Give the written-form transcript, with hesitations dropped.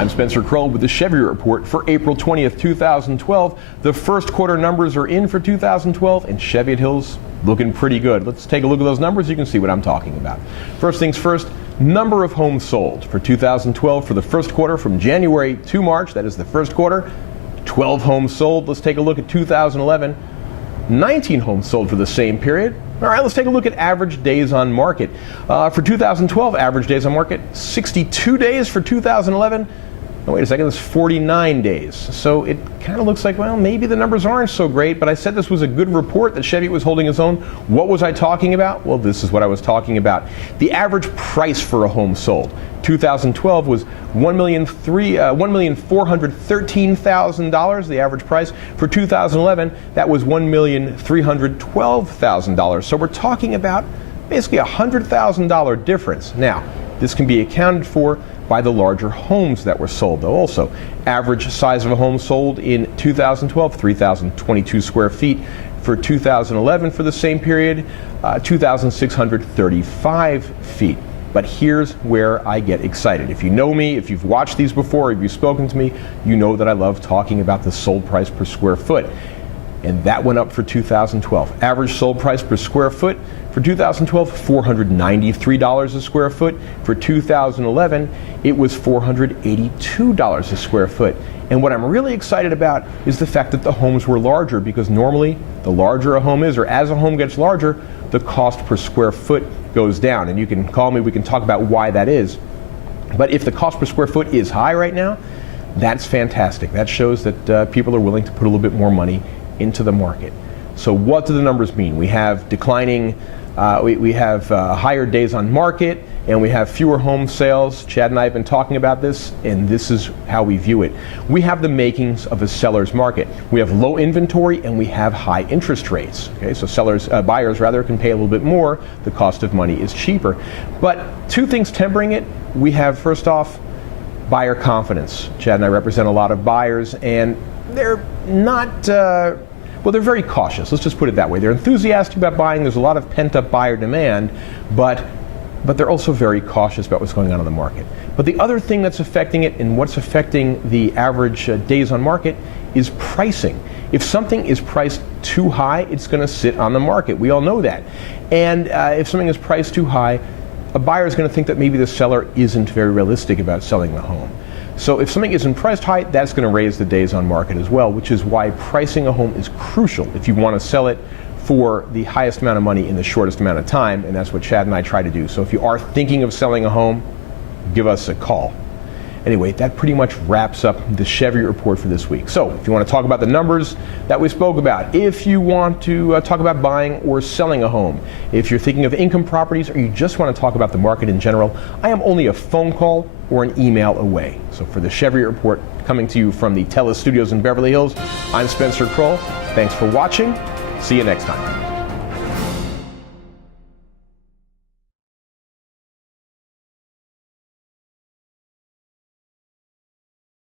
I'm Spencer Krull with the Cheviot report for April 20th, 2012. The first quarter numbers are in for 2012 and Cheviot Hills looking pretty good. Let's take a look at those numbers. You can see what I'm talking about. First things first, number of homes sold for 2012 for the first quarter from January to March. That is the first quarter. 12 homes sold. Let's take a look at 2011. 19 homes sold for the same period. All right, let's take a look at average days on market. For 2012, average days on market, 62 days. For 2011, oh, wait a second, it's 49 days. So it kind of looks like, well, maybe the numbers aren't so great, but I said this was a good report that Cheviot was holding its own. What was I talking about? Well, this is what I was talking about. The average price for a home sold. 2012 was $1,413,000, the average price. For 2011, that was $1,312,000. So we're talking about basically a $100,000 difference. Now, this can be accounted for by the larger homes that were sold, though. Also, average size of a home sold in 2012, 3,022 square feet. For 2011, for the same period, 2,635 feet. But here's where I get excited. If you know me, if you've watched these before, if you've spoken to me, you know that I love talking about the sold price per square foot. And that went up for 2012. Average sold price per square foot for 2012, $493 a square foot. For 2011, it was $482 a square foot. And what I'm really excited about is the fact that the homes were larger, because normally the larger a home is, or as a home gets larger, the cost per square foot goes down. And you can call me, we can talk about why that is. But if the cost per square foot is high right now, that's fantastic. That shows that people are willing to put a little bit more money into the market. So what do the numbers mean? We have declining, we have higher days on market, and we have fewer home sales. Chad and I have been talking about this, and this is how we view it. We have the makings of a seller's market. We have low inventory and we have high interest rates. Okay, so buyers rather can pay a little bit more. The cost of money is cheaper. But two things tempering it. We have, first off, buyer confidence. Chad and I represent a lot of buyers, and they're not, well, they're very cautious. Let's just put it that way. They're enthusiastic about buying. There's a lot of pent-up buyer demand, but they're also very cautious about what's going on in the market. But the other thing that's affecting it, and what's affecting the average days on market, is pricing. If something is priced too high, it's going to sit on the market. We all know that. And if something is priced too high, a buyer is going to think that maybe the seller isn't very realistic about selling the home. So if something isn't priced high, that's going to raise the days on market as well, which is why pricing a home is crucial if you want to sell it for the highest amount of money in the shortest amount of time, and that's what Chad and I try to do. So if you are thinking of selling a home, give us a call. Anyway, that pretty much wraps up the Cheviot report for this week. So if you want to talk about the numbers that we spoke about, if you want to talk about buying or selling a home, if you're thinking of income properties, or you just want to talk about the market in general, I am only a phone call or an email away. So for the Cheviot report, coming to you from the TELUS studios in Beverly Hills, I'm Spencer Krull. Thanks for watching. See you next time.